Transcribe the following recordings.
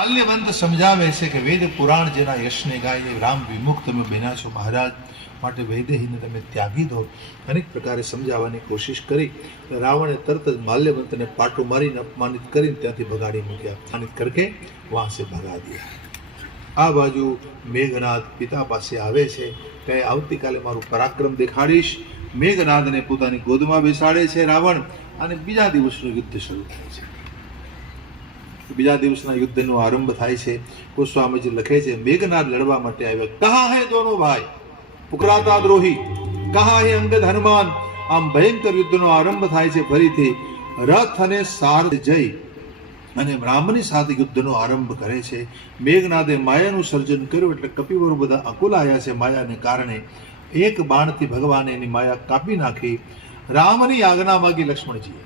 માલ્યવંત સમજાવે છે કે વેદ પુરાણ જેના યશને ગાય રામ વિમુખ તમે બન્યા છો મહારાજ, માટે વૈદેહીને તમે ત્યાગી દો. અનેક પ્રકારે સમજાવવાની કોશિશ કરી. રાવણે તરત જ માલ્યવંતને પાટું મારીને અપમાનિત કરીને ત્યાંથી ભગાડી મૂક્યા. અપમાનિત કરકે વહાં સે ભગા દિયા. આ બાજુ મેઘનાદ પિતા પાસે આવે છે કે આવતીકાલે મારું પરાક્રમ દેખાડીશ. મેઘનાદને પોતાની ગોદમાં બેસાડે છે રાવણ, અને બીજા દિવસનું યુદ્ધ શરૂ થાય છે. બીજા દિવસના યુદ્ધનો આરંભ થાય છે. ગોસ્વામીજી લખે છે, મેઘનાદ લડવા માટે આવ્યા. કહા હે દોનો ભાઈ પુકરાતા દ્રોહી, કહા હે અંગદ હનુમાન. આમ ભયંકર યુદ્ધનો આરંભ થાય છે. ફરીથી રથ અને સારથ જઈ અને બ્રાહ્મણી સાથે યુદ્ધનો આરંભ કરે છે. મેઘનાદે માયાનું સર્જન કર્યું એટલે કપિવરો બધા અકુલાયા છે માયાને કારણે. એક બાણથી ભગવાને એની માયા કાપી નાખી. રામની આજ્ઞા માગી લક્ષ્મણજીએ.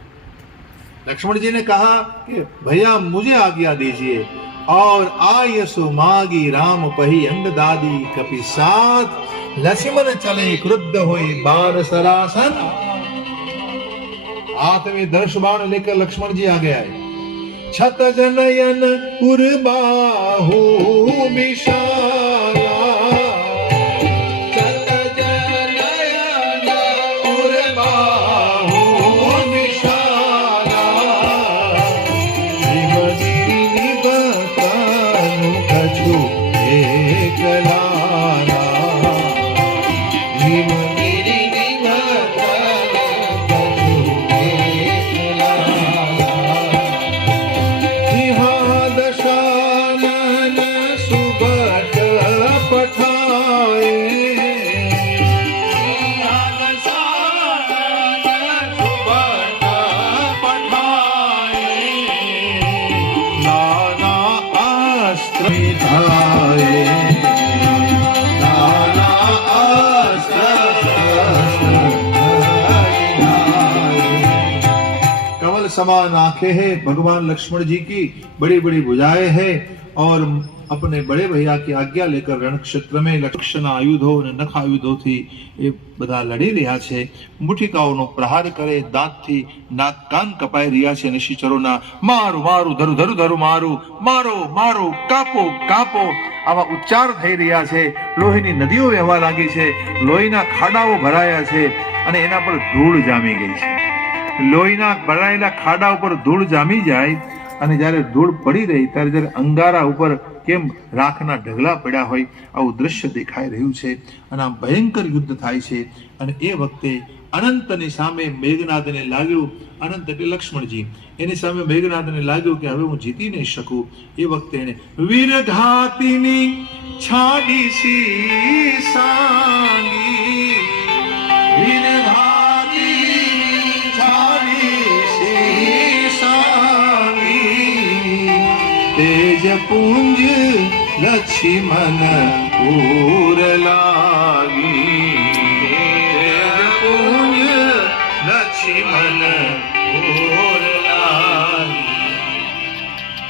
लक्ष्मण जी ने कहा कि भैया मुझे आज्ञा दीजिए. और आयसु मागी राम पही अंग दादी कपि साथ लक्ष्मण चले क्रुद्ध होई बाण सरासन. हाथ में धनुष बाण लेकर लक्ष्मण जी आगे आए. छत जनयन उर्बाहु विशाला. कमल समान आंखें हैं भगवान लक्ष्मण जी की, बड़ी बड़ी भुजाएं हैं और अपने बड़े भैया की आज्ञा लेकर रण क्षेत्र में लक्षण आयुधो અને નખ આયુધોથી એ બધા લડી રહ્યા છે. મુઠિકાઓનો પ્રહાર કરે, દાંતથી નાક કાન કપાઈ રહ્યા છે. નિશિચરોના મારું મારું ધરું ધરું ધરું મારું, મારો મારો, કાપો કાપો આવા ઉચ્ચાર થઈ રહ્યા છે. લોહીની નદીઓ વહેવા લાગી છે. લોહીના ખાડાઓ ભરાયા છે અને એના પર ધૂળ જામી ગઈ છે. લોહીના ભરાયેલા ખાડા ઉપર ધૂળ જામી જાય અને જ્યારે ધૂળ પડી રહી ત્યારે જ્યારે અંગારા ઉપર કેમ રાખના ઢગલા પડ્યા હોય આવું દ્રશ્ય દેખાઈ રહ્યું છે. અને આમ ભયંકર યુદ્ધ થાય છે. અને એ વખતે અનંતની સામે મેઘનાદને લાગ્યું, અનંત એટલે લક્ષ્મણજી, એની સામે મેઘનાદને લાગ્યું કે હવે હું જીતી નહીં શકું. એ વખતે એને વીરઘાતીની છાડી સી સાંગી, વીરઘાતીની છાડી સી સાંગી, તેજ પુંજ લક્ષ્મણ પૂર લાગી, તેજ પુંજ લક્ષ્મણ પૂર લાગી.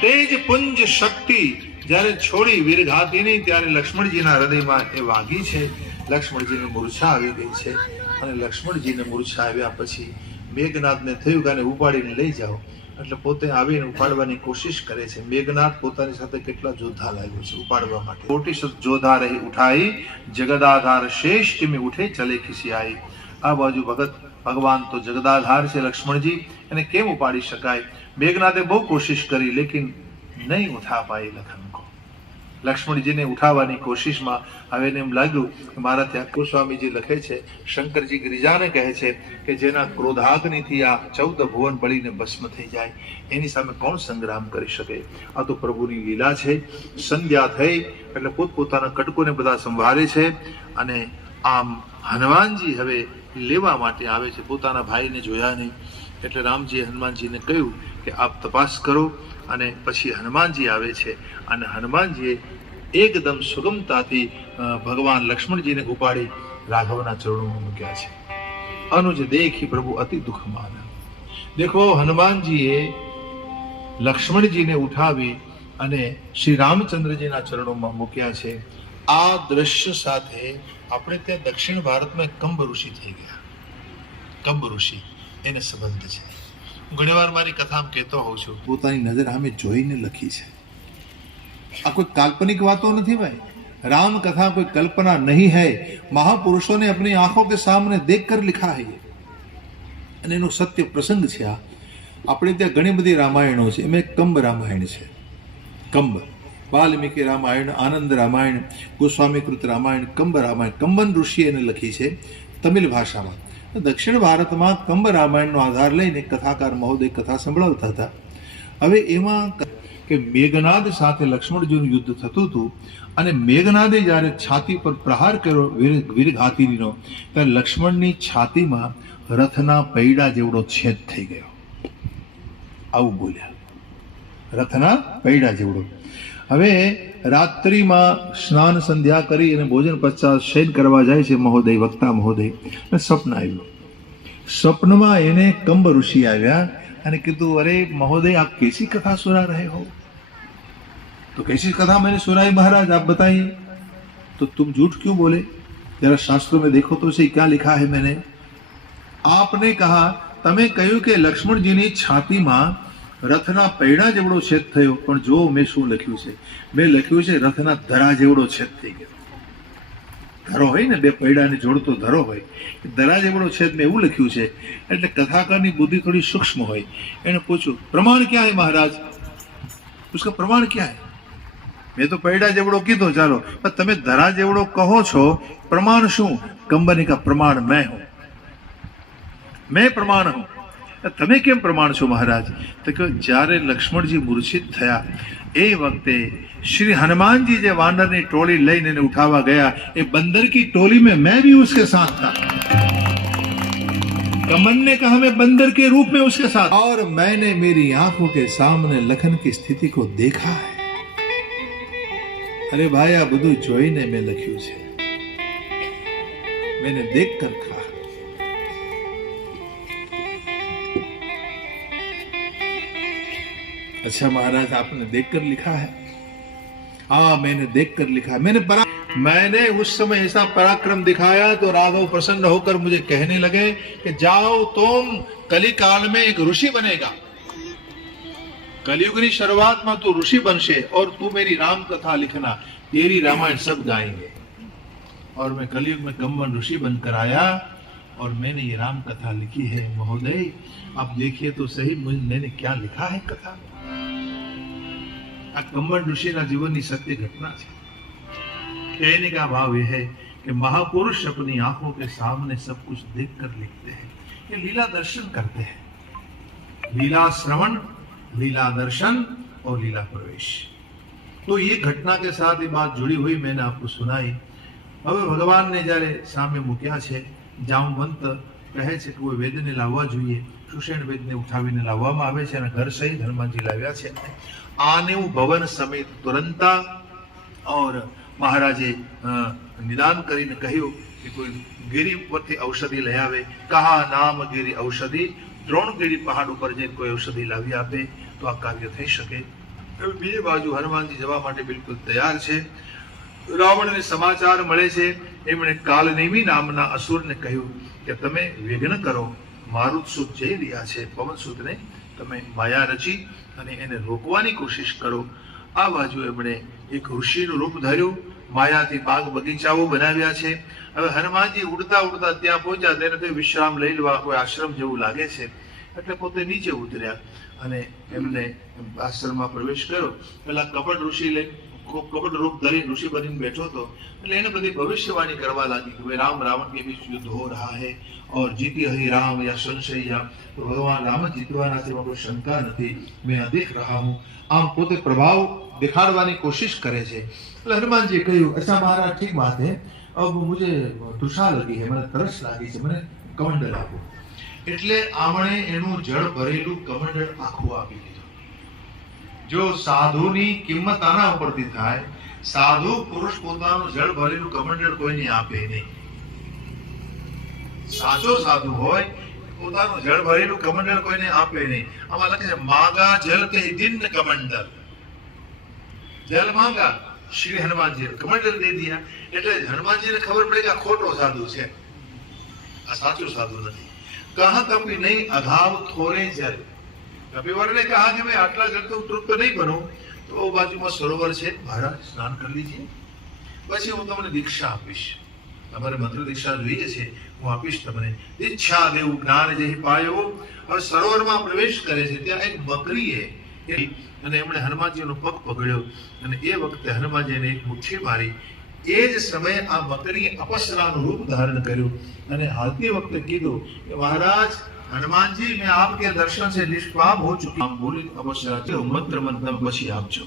તેજ પુંજ શક્તિ જ્યારે છોડી વીરઘાતીની ત્યારે લક્ષ્મણજીના હૃદયમાં એ વાગી છે. લક્ષ્મણજીને મૂર્છા આવી ગઈ છે. અને લક્ષ્મણજીને મૂર્છા આવ્યા પછી મેઘનાદને થયું કે આને ઉપાડીને લઈ જાઓ. એટલે પોતે આવીને ઉપાડવાની કોશિશ કરે છે. મેઘનાદ પોતાની સાથે કેટલા જોધા લાગ્યો છે ઉપાડવા માટે. 40 જોધા રહી ઉઠાઈ, જગદાધાર શેષ ટીમે ઉઠે ચલે ખિસિયાઈ. આ બાજુ ભગવાન તો જગદાધાર છે લક્ષ્મણજી, એને કેમ ઉપાડી શકાય? મેઘનાદે બહુ કોશિશ કરી લેકિન નહીં ઉઠા પાઈ લખન કો. લક્ષ્મણજીને ઉઠાવવાની કોશિશમાં હવે એને એમ લાગ્યું કે મારા ત્યાં. ગોસ્વામીજી લખે છે, શંકરજી ગિરિજાને કહે છે કે જેના ક્રોધાગ્નિથી આ 14 ભુવન બળીને ભસ્મ થઈ જાય એની સામે કોણ સંગ્રામ કરી શકે? આ તો પ્રભુની લીલા છે. સંધ્યા થઈ એટલે પોતપોતાના કટકોને બધા સંભાળે છે. અને આમ હનુમાનજી હવે લેવા માટે આવે છે. પોતાના ભાઈને જોયા નહીં એટલે રામજીએ હનુમાનજીને કહ્યું કે આપ તપાસ કરો. અને પછી હનુમાનજી આવે છે અને હનુમાનજીએ એકદમ સુગમતાથી ભગવાન લક્ષ્મણજીને ઉપાડી રાઘવના ચરણોમાં મૂક્યા છે. અનુજ દેખી પ્રભુ અતિ દુઃખ માના. દેખો હનુમાનજીએ લક્ષ્મણજીને ઉઠાવી અને શ્રી રામચંદ્રજીના ચરણોમાં મૂક્યા છે. આ દ્રશ્ય સાથે આપણે ત્યાં દક્ષિણ ભારતમાં કંબ ઋષિ થઈ ગયા. કંબ ઋષિ એને સંબંધ છે. ઘણીવાર મારી કથામાં કહેતો હોઉં છું, પોતાની નજર સામે જોઈને લખી છે. આ કોઈ કાલ્પનિक बातों नहीं भाई, राम कथा कोई कल्पना नहीं है, महापुरुषों ने अपनी आंखों के सामने देखकर लिखा है ये, અને એનો સત્ય પ્રસંગ છે આ. આપણે ત્યાં ઘણી બધી રામાયણો છે, એમાં એક કંબ રામાયણ છે. કંબ, વાલ્મીકી રામાયણ, આનંદ રામાયણ, ગોસ્વામીકૃત રામાયણ, કંબ રામાયણ. કંબન ઋષિએ એને લખી છે તમિલ ભાષામાં. દક્ષિણ ભારતમાં કંબ રામાયણનો આધાર લઈને કથાકાર મહોદય કથા સંભળાવતા હતા. હવે એમાં કે મેઘનાદ સાથે લક્ષ્મણજીનું યુદ્ધ થતું હતું, અને મેઘનાદે જ્યારે છાતી પર પ્રહાર કર્યો વીરઘાતીનો, ત્યારે લક્ષ્મણની છાતીમાં રથના પૈડા જેવડો છેદ થઈ ગયો. આવું બોલ્યા, રથના પૈડા જેવડો. હવે રાત્રિમાં સ્નાન સંધ્યા કરી અને ભોજન પશ્ચાત શયન કરવા જાય છે મહોદય, વક્તા મહોદય, અને સ્વપ્ન આવ્યું. સ્વપ્નમાં એને કંબ ઋષિ આવ્યા અને કીધું, અરે महोदय आप कैसी कथा सुना रहे हो? तो कैसी कथा मैंने सुनाई महाराज, आप बताइए. तो तुम झूठ क्यों बोले, जरा शास्त्रों में देखो तो सही क्या लिखा है मैंने. आपने कहा, તમે કહ્યું કે લક્ષ્મણજીની છાતીમાં રથના પૈડા જેવડો છેદ થયો, પણ જો મેં શું લખ્યું છે, મેં લખ્યું છે રથના ધરા જેવડો છેદ થઈ ગયો. ધરો હોય ને, બે પૈડાને જોડતો ધરો હોય, ધરા જેવડો છેદ મેં એવું લખ્યું છે. એટલે કથાકારની બુદ્ધિ થોડી સૂક્ષ્મ હોય. એને પૂછ્યું, પ્રમાણ ક્યાં હે મહારાજ? उसका प्रमाण क्या है? મેં તો પૈડા જેવડો કીધો, ચાલો, પણ તમે ધરા જેવડો કહો છો, પ્રમાણ શું? કંબની કા પ્રમાણ મેં હું, મેં પ્રમાણ હું. તમે કેમ પ્રમાણ છો મહારાજ? તો કે જ્યારે લક્ષ્મણજી મૂર્છિત થયા એ વખતે શ્રી હનુમાનજી જે વાનરની ટોળી લઈને એને ઉઠાવવા ગયા, એ बंदर की टोली में मैं भी उसके साथ था. कमन ने कहा मैं बंदर के रूप में उसके साथ, और मैंने मेरी आंखों के सामने लखन की स्थिति को देखा है. अरे भाई, આ બધું જોઈને મેં લખ્યું છે, मैंने देख कर कहा. अच्छा महाराज, आपने देखकर लिखा है? हाँ, मैंने देखकर लिखा है. मैंने उस समय ऐसा पराक्रम दिखाया तो राघव प्रसन्न होकर मुझे कहने लगे कि जाओ, तुम कली काल में एक ऋषि बनेगा. कलयुग की शुरुआत में तू ऋषि बनशे और तू मेरी राम कथा लिखना, तेरी रामायण सब गाएंगे. और मैं कलयुग में कंबन ऋषि बनकर आया और मैंने ये राम कथा लिखी है. महोदय आप देखिए तो सही, मैंने क्या लिखा है कथा. आ कंबन ऋषि ना जीवन की सत्य घटना है. कहने का भाव यह है कि महापुरुष अपनी आंखों के सामने सब कुछ देखकर लिखते हैं. ये लीला दर्शन करते हैं. लीला श्रवण, लीला दर्शन और लीला प्रवेश. तो ये घटना के साथ ये बात जुड़ी हुई मैंने आपको सुनाई. હવે ભગવાનને જ્યારે સામે મૂક્યા છે, જામવંત કહે છે કે કોઈ વેદને લાવવા જોઈએ. સુષેણ વેદને ઉઠાવીને લાવવામાં આવે છે અને ઘર સહિત હનુમાનજી લાવ્યા છે. આને ભવન સમેત તુરંતા. और મહારાજે નિદાન કરીને કહ્યું કે કોઈ ગિરી ઉપરથી ઔષધિ લઈ આવે. કહા નામ ગિરી ઔષધિ, દ્રોણગીરી પહાડ ઉપર જઈને કોઈ ઔષધિ લાવી આપે તો આ કાર્ય થઈ શકે. બીજી બાજુ હનુમાનજી જવા માટે બિલકુલ તૈયાર છે. રાવણને સમાચાર મળે છે. એમણે કાલનેમી નામના અસુરને કહ્યું કે તમે વિઘ્ન કરો, મારુતસુત જઈ રહ્યા છે, પવનસુતને તમે માયા રચી અને એને રોકવાની કોશિશ કરો. આ બાજુ એમણે એક ઋષિનું રૂપ ધર્યું, માયાથી બાગ બગીચાઓ બનાવ્યા છે. હવે હનુમાનજી ઉડતા ઉડતા ત્યાં પહોંચ્યા, તેને તો વિશ્રામ લઈ લેવા કોઈ આશ્રમ જેવું લાગે છે, એટલે પોતે નીચે ઉતર્યા અને એમને આશ્રમમાં પ્રવેશ કર્યો. પેલા કપટ ઋષિ લઈ કપટ રૂપ ધરી ઋષિ બનીને બેઠો હતો. એટલે એને બધી ભવિષ્યવાણી કરવા લાગી કે ભાઈ રામ રાવણ કે बीच युद्ध हो रहा है और जीती हई राम या संशय या तो भगवान राम જીતવાના છે, કોઈ શંકા નથી, મેં દેખ रहा हूं. આમ પોતે પ્રભાવ दिखाड़वानी कोशिश करे छे. એટલે હનુમાનજી કહ્યું, અચ્છા મહારાજ ઠીક बात है, अब मुझे तृषा लगी है, મને તરસ લાગી છે, મને કમંડળ આપો. એટલે આમણે એનું જળ ભરેલું કમંડળ આખું આપી દીધું. જો સાધુની કિંમત આના ઉપરથી થાય, સાધુ પુરુષ પોતાનું જળ ભરેલું કમંડળ કોઈને આપે નહીં. સાચો સાધુ હોય પોતાનું જળ ભરેલું કમંડળ કોઈને આપે નહીં. આમાં લખે છે માગા જલ કે દિન કમંડળ, जल मांगा, श्री हनुमान जी ने कमंडल दे दिया. એટલે હનુમાનજીને ખબર પડી કે આ ખોટો સાધુ છે, આ સાચો સાધુ નથી. કહા કપી નહીં અઘાવ થોરે જલ. કપિવરને કહા કે मैं આટલા જળ તો તૃપ્ત નહીં બનું, તો બાજુમાં સરોવર છે, મહારાજ સ્નાન કરી લીજીએ, પછી હું તમને દીક્ષા આપીશ. તમારે મંત્ર દીક્ષા જોઈએ છે, હું આપીશ તમને. દીક્ષા દેવું જ્ઞાન જેહી પાયો. હવે સરોવરમાં પ્રવેશ કરે છે, ત્યાં એક બકરીએ અને એમણે હનુમાનજીનો પગ પકડ્યો અને એ વખતે હનુમાનજીને એક મુઠ્ઠી મારી. એ જ સમયે આ બકરીએ અપસરાનું રૂપ ધારણ કર્યું અને હાલતી વખતે કીધું કે મહારાજ હનુમાનજી, મેં આપકે દર્શન से निष्पाप हो चुकी. આમ બોલી અપસરા મંત્ર મંત્ર પછી આપજો.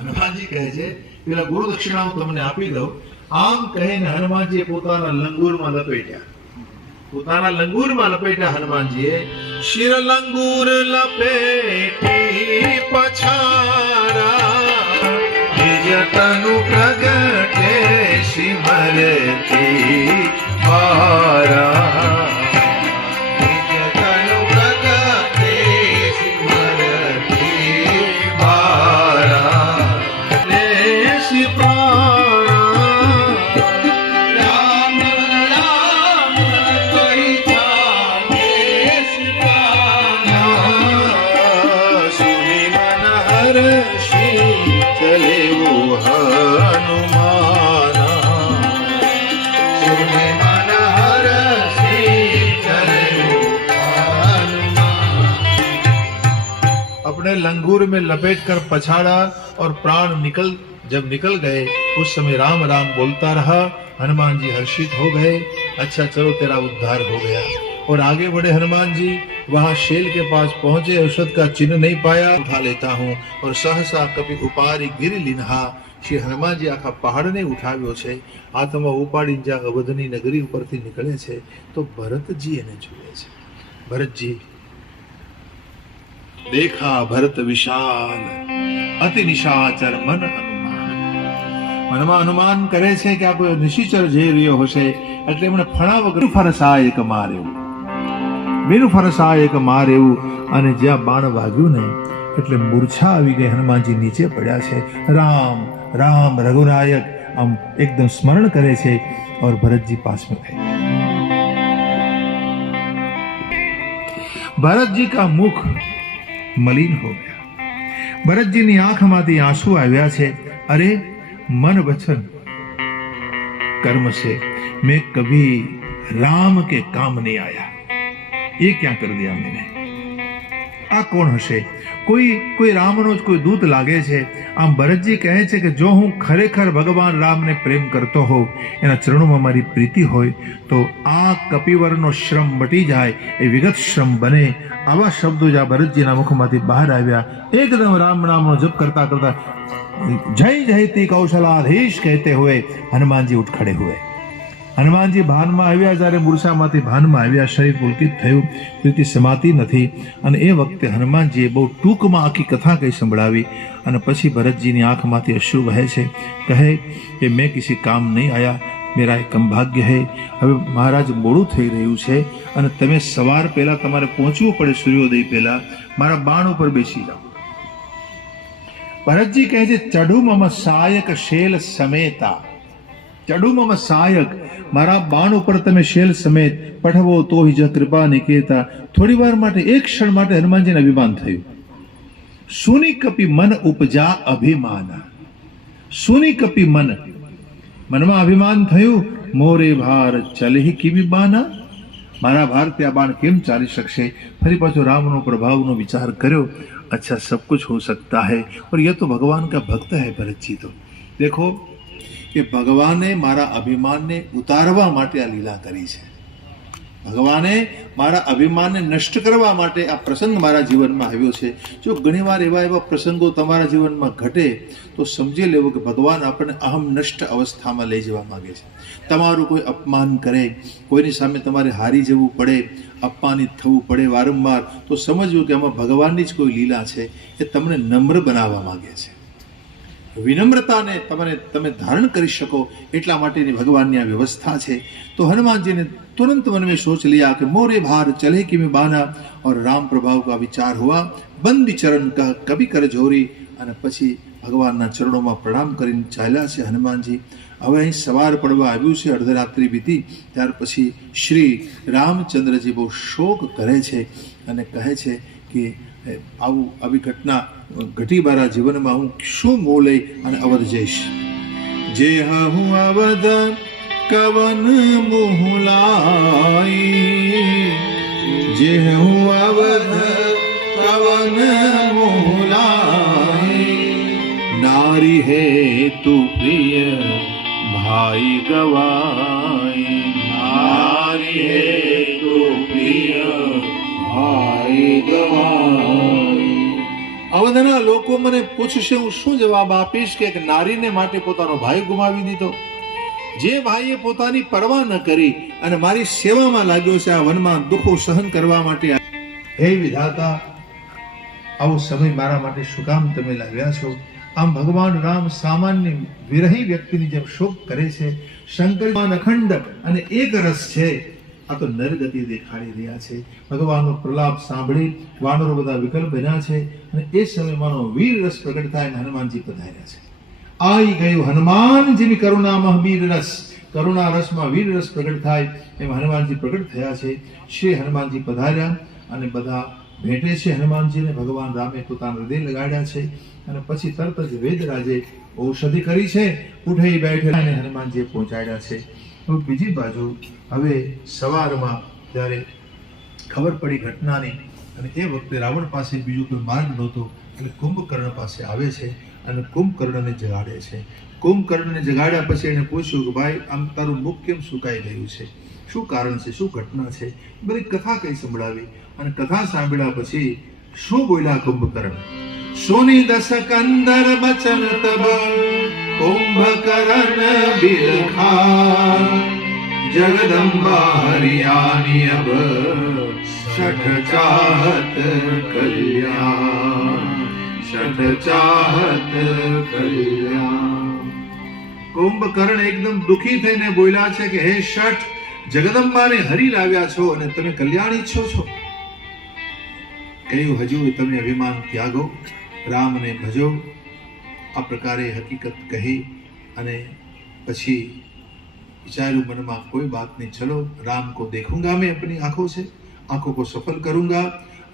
હનુમાનજી કહે છે પેલા ગુરુ દક્ષિણા હું તમને આપી દઉં. આમ કહીને હનુમાનજીએ પોતાના લંગૂરમાં લપેટ્યા. હનુમાનજીએ શિર લંગૂર લપેટી પછારા, નિજ તનુ પ્રગટે સિમરતી પારા. નિજ તનુ પ્રગટે સિમરતી પારા. ને સિપારા अपने लंगूर में लपेट कर पछाड़ा और प्राण जब निकल गए उस समय राम राम बोलता रहा. हनुमान जी हर्षित हो गए. अच्छा चलो तेरा उद्धार हो गया. और आगे बढ़े हनुमान जी. वहां शेल के पास पहुंचे, औषध का चिन्ह नहीं पाया. उठा लेता हूँ और सहसा कभी उपारी गिर लिन्हा. श्री हनुमानजी आखा पहाड़ने उठाव्यो छे. हाथમાં ઉપાડીને જ્યાં અવધની નગરી ઉપરથી નીકળે છે તો ભરતજી એને જુએ છે. ભરતજી देखा भरत विशाल अति निशाचर मन हनुमान. મનમાં અનુમાન કરે છે કે આ કોઈ નિશાચર જઈ રહ્યો હશે એટલે એમણે ફણા વગર ફરસાય એક માર્યું અને જ્યાં બાણ વાગ્યું ને એટલે મૂર્છા આવી ગઈ. હનુમાનજી નીચે પડ્યા છે. રામ राम रघुनायक हम एकदम स्मरण करे छे और भरत जी पास में गए. भरत जी का मुख मलिन हो गया. भरत जी ની આંખમાંથી આંસુ આવ્યા છે. अरे मन वचन कर्म से मैं कभी राम के काम नहीं आया. ये क्या कर दिया मैंने? આ કોણ હશે? કોઈ રામનો જ કોઈ દૂત લાગે છે. આમ ભરતજી કહે છે કે જો હું ખરેખર ભગવાન રામને પ્રેમ કરતો હોઉં, એના ચરણોમાં મારી પ્રીતિ હોય તો આ કપિવરનો શ્રમ મટી જાય, એ વિગત શ્રમ બને. આવા શબ્દો જ્યાં ભરતજીના મુખમાંથી બહાર આવ્યા. એકદમ રામ નામનો જપ કરતા કરતા જય જયતી કૌશલાધીશ કહેતે हुए हनुमान जी उठ खड़े हुए. હનુમાનજી ભાનમાં આવ્યા. જ્યારે મૂર્છામાંથી ભાનમાં આવ્યા, શરીર પુલકિત થયું, પ્રીતિ સમાતી નથી. અને એ વખતે હનુમાનજીએ બહુ ટૂંકમાં આખી કથા કઈ સંભળાવી અને પછી ભરતજીની આંખમાંથી અશ્રુ વહે છે. કહે કે મેં કિસી કામ નહીં આયા, મેરા એક ભાગ્ય હૈ. હવે મહારાજ મોડું થઈ રહ્યું છે અને તમે સવાર પહેલા તમારે પહોંચવું પડે, સૂર્યોદય પહેલા. મારા બાણ ઉપર બેસી જાઓ. ભરતજી કહે છે ચઢુ મમ સાયક શેલ સમેતા. ચઢુ મમ સાયક, મારા બાણ ઉપર તમે શેલ સમેત પઠવો તો હિ જ કૃપા નિકેતા. થોડી વાર માટે, એક ક્ષણ માટે હનુમાનજીને અભિમાન થયું. સુની કપી મન ઉપજા અભિમાન. સુની કપી મન, મનમાં અભિમાન થયું. મોરે ભાર ચલહી કિમી બાના. મારા ભાર ત્યાં બાણ કેમ ચાલી શકશે? ફરી પાછો રામનો પ્રભાવનો વિચાર કર્યો. अच्छा सब कुछ हो सकता है और यह तो भगवान का भक्त है. भरत जी तो देखो કે ભગવાને મારા અભિમાનને ઉતારવા માટે આ લીલા કરી છે. ભગવાને મારા અભિમાનને નષ્ટ કરવા માટે આ પ્રસંગ મારા જીવનમાં આવ્યો છે. જો ઘણીવાર એવા પ્રસંગો તમારા જીવનમાં ઘટે તો સમજી લેવું કે ભગવાન આપણને અહમ નષ્ટ અવસ્થામાં લઈ જવા માંગે છે. તમારું કોઈ અપમાન કરે, કોઈની સામે તમારે હારી જવું પડે, અપમાનિત થવું પડે વારંવાર, તો સમજવું કે આમાં ભગવાનની જ કોઈ લીલા છે. એ તમને નમ્ર બનાવવા માંગે છે. વિનમ્રતાને તમે ધારણ કરી શકો એટલા માટેની ભગવાનની આ વ્યવસ્થા છે. તો હનુમાનજીને तुरंत मन में सोच लिया कि मोरे भार चले कि मैं बाना. और राम प्रभाव का विचार हुआ. बंदी चरण का कभी कर जोरी. અને પછી ભગવાનના ચરણોમાં પ્રણામ કરીને ચાલ્યા છે હનુમાનજી. હવે અહીં સવાર પડવા આવ્યું છે, અર્ધરાત્રિ વીતી. ત્યાર પછી શ્રી રામચંદ્રજી બહુ શોક કરે છે અને કહે છે કે આવી ઘટના ઘટી મારા જીવનમાં હું શું મોં લઈ અને અવધ જઈશ. જે હું અવધ કવન મોહલાઈ, જે હું અવધ કવન મોહલાઈ, નારી હે તું પ્રિય ભાઈ ગવાઈ, નારી હે તું પ્રિય ભાઈ ગવાઈ. અવધના લોકો મને પૂછશે, હું શું જવાબ આપીશ કે એક નારીને માટે પોતાનો ભાઈ ગુમાવી દીધો. જે ભાઈએ પોતાની પરવા ન કરી અને મારી સેવામાં લાગ્યો છે, આ વનમાં દુઃખો સહન કરવા માટે. હે વિધાતા, આવો સમય મારા માટે શું કામ તમે લાવ્યા છો? આમ ભગવાન રામ સામાન્ય વિરહી વ્યક્તિની જેમ શોક કરે છે. શંકર અખંડ અને એક રસ છે, આ તો નરગતિ દેખાડી રહ્યા છે. ભગવાનનો પ્રલાપ સાંભળી વાનરો બધા વિકલ બન્યા છે અને એ સમયમાંનો વીર રસ પ્રગટ થાય અને હનુમાનજી પધાર્યા છે. આઈ ગયું હનુમાનજીની કરુણામાં વીર રસ, કરુણા રસમાં વીર રસ પ્રગટ થાય એમ હનુમાનજી પ્રગટ થયા છે. શ્રી હનુમાનજી પધાર્યા અને બધા ભેટે છે હનુમાનજીને. ભગવાન રામે પોતાના હૃદય લગાડ્યા છે અને પછી તરત જ વેદરાજે ઔષધિ કરી છે, ઉઠી બેઠે અને હનુમાનજીએ પહોંચાડ્યા છે. બીજી બાજુ હવે સવારમાં જ્યારે ખબર પડી ઘટનાની, અને એ વખતે રાવણ પાસે બીજો કોઈ માર્ગ નહોતો, એટલે કુંભકર્ણ પાસે આવે છે અને કુંભકર્ણને જગાડે છે. કુંભકર્ણને જગાડ્યા પછી એને પૂછ્યું કે ભાઈ, આમ તારું મુખ કેમ સુકાઈ ગયું છે, શું કારણ છે, શું ઘટના છે? બધી કથા કઈ સંભળાવી અને કથા સાંભળ્યા પછી શું બોલ્યા કુંભકર્ણ? સોની દસ કંદર બચન તબ કુંભકર્ણ બિલખા, જગદંબા હરિયાની અબ શઠ ચાહત કલ્યાણ, શઠ ચાહત કલ્યાણ. કુંભકર્ણ એકદમ દુખી થઈને બોલ્યા છે કે હે શઠ, જગદંબાને હરી લાવ્યા છો અને તમે કલ્યાણ ઈચ્છો છો. કહ્યું હજુ તમે અભિમાન ત્યાગો, રામને ભજો. આ પ્રકારે હકીકત કહી અને પછી વિચાર્યું મનમાં કોઈ બાત નહીં, ચલો રામ કો દેખુંગા મેં अपनी आंखों से, आंखों को सफल करूंगा.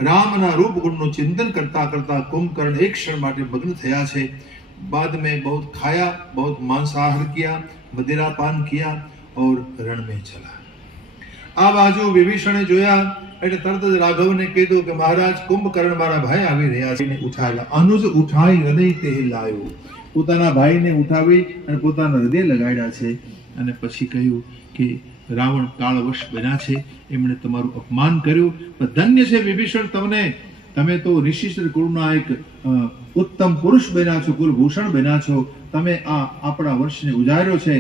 રામના રૂપ ગુણનું ચિંતન કરતા કરતા કુંભકર્ણ એક ક્ષણ માટે મગ્ન થયા છે. बाद में बहुत खाया, बहुत मांसाहार किया, मदिरा पान किया और रण में चला. આ બાજુ વિભીષણે જોયા એટલે તરત જ રાઘવને કીધું કે મહારાજ, કુંભકર્ણ મારા ભાઈ આવી રહ્યા છે. ઉઠાવ્યા. અનુજ ઉઠાઈ હૃદય તે લાયો. પોતાના ભાઈને ઉઠાવી અને પોતાના હૃદય લગાડ્યા છે અને પછી કહ્યું કે રાવણ કાળવશ બન્યા છે, એમણે તમારું અપમાન કર્યું. પણ ધન્ય છે વિભીષણ તમને, તમે તો ઋષિશ્રી કુળના એક ઉત્તમ પુરુષ બન્યા છો, કુલભૂષણ બન્યા છો. તમે આ આપણા વર્ષને ઉજાર્યો છે.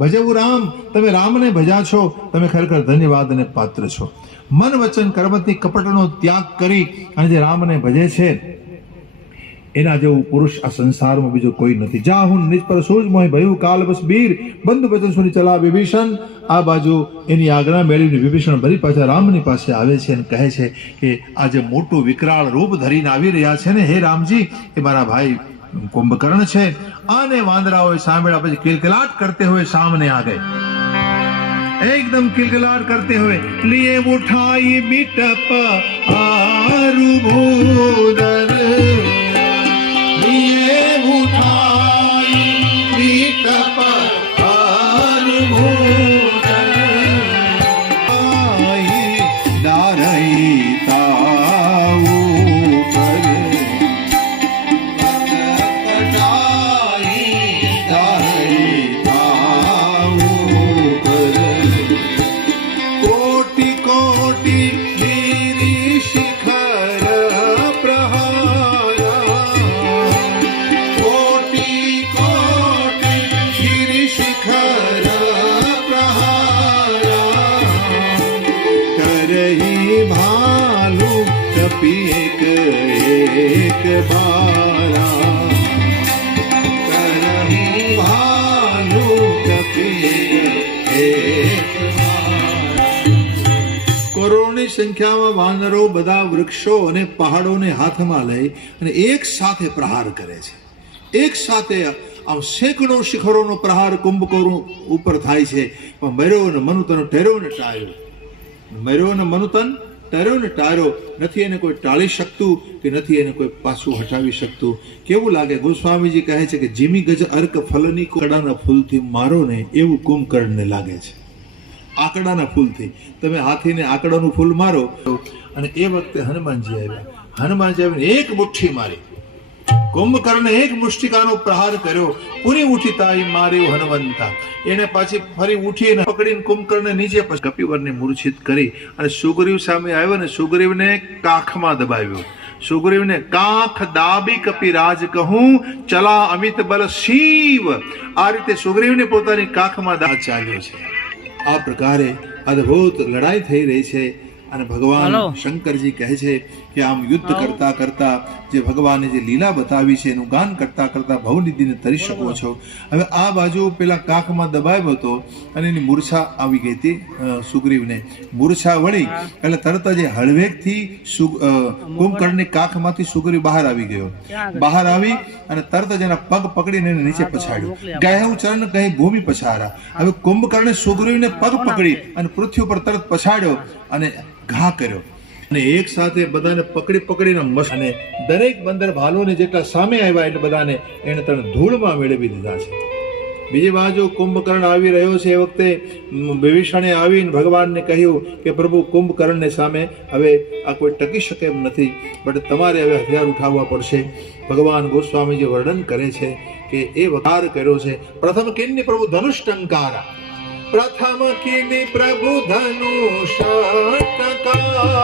ભજવું રામ, તમે રામને ભજ્યા છો, તમે ખરેખર ધન્યવાદ અને પાત્ર છો. મન વચન કર્મથી કપટનો ત્યાગ કરી અને જે રામને ભજે છે એના જેવું પુરુષ આ સંસારમાં બીજો કોઈ નથી. જા હું નિજ પર સૂઝ મોય ભયું કાલ બસ બીર, બંધુ વચન સુની ચલા વિભીષણ. આ બાજુ એની આજ્ઞા મેળવીને વિભીષણ ફરી પાછા રામની પાસે આવે છે અને કહે છે કે આ જે મોટું વિકરાળ રૂપ ધરીને આવી રહ્યા છે ને હે રામજી, એ મારા ભાઈ कुंभकर्ण છે. આને વાંદરાઓએ સાંભળ્યા પછી કિલકિલાટ કરતે हुए सामने आ गए. एकदम किलकिलाट करते हुए लिए उठाई बिटप आरु भूदर, लिए उठाई बिटप आरु भूदर, आई डारई ताऊ पर एक एक बारा करही भालू कपी एक કરોડોની સંખ્યામાં વાનરો બધા વૃક્ષો અને પહાડોને હાથમાં લઈ અને એક સાથે પ્રહાર કરે છે. એક સાથે આમ સેંકડો શિખરોનો પ્રહાર કુંભકર્ણ ઉપર થાય છે. પણ મર્યો અને મનુતન ટેરો ને ટાળ્યો, મર્યો અને મનુતન તર્યો ને ટાર્યો, નથી એને કોઈ ટાળી શકતું કે નથી એને કોઈ પાછું હટાવી શકતું. કેવું લાગે? ગોસ્વામીજી કહે છે કે જીમી ગજ અર્ક ફલની આંકડાના ફૂલથી મારો ને એવું કુંભકર્ણને લાગે છે. આંકડાના ફૂલથી તમે હાથીને આંકડાનું ફૂલ મારો. અને એ વખતે હનુમાનજી આવ્યા. હનુમાનજી આવીને એક મુઠ્ઠી મારી. કુંભકર્ણે એક મુષ્ટિકાનો પ્રહાર કર્યો. પૂરી ઉઠી તાઈ માર્યો હનુમંતા. એને પાછી ફરી ઉઠીને પકડીને કુંભકર્ણને નીચે કપિવરને મૂર્છિત કરી અને સુગ્રીવ સામે આવ્યો ને સુગ્રીવને કાખમાં દબાવ્યો. સુગ્રીવને કાખ દાબી કપિરાજ કહું ચલા અમિત બલ શિવ. આ રીતે સુગ્રીવને પોતાની કાખમાં ચાલ્યો છે. આ પ્રકારે અદ્ભુત લડાઈ થઈ રહી છે. અને ભગવાન શંકરજી કહે છે કે આમ યુદ્ધ કરતા કરતા જે ભગવાને જે લીલા બતાવી છે એનું ગાન કરતા કરતા ભવનિધિને તરી શકો છો. હવે આ બાજુ પેલા કાખમાં દબાવ્યો હતો અને એની મૂર્છા આવી ગઈ હતી. સુગ્રીવને મૂર્છા વળી એટલે તરત જ હળવેકથી કુંભકર્ણની કાખમાંથી સુગ્રીવ બહાર આવી ગયો. બહાર આવી અને તરત જ એના પગ પકડીને એને નીચે પછાડ્યો. ગયહુ ચરણ કહી ભૂમિ પછારા. હવે કુંભકર્ણે સુગ્રીવને પગ પકડી અને પૃથ્વી ઉપર તરત પછાડ્યો અને ઘા કર્યો. અને એક સાથે બધાને પકડીને મસ્ત અને દરેક બંદર ભાલોને જેટલા સામે આવ્યા એટલે બધાને એને તને ધૂળમાં મેળવી દીધા છે. બીજી બાજુ કુંભકર્ણ આવી રહ્યો છે. એ વખતે વિભીષણે આવીને ભગવાનને કહ્યું કે પ્રભુ કુંભકર્ણને સામે હવે આ કોઈ ટકી શકે એમ નથી, બટ તમારે હવે હથિયાર ઉઠાવવા પડશે. ભગવાન ગોસ્વામીજી વર્ણન કરે છે કે એ વકાર કર્યો છે. પ્રથમ કિન્ની પ્રભુ ધનુષ ટંકારા. પ્રથમ કિન્ની પ્રભુ ધનુષ ટંકારા.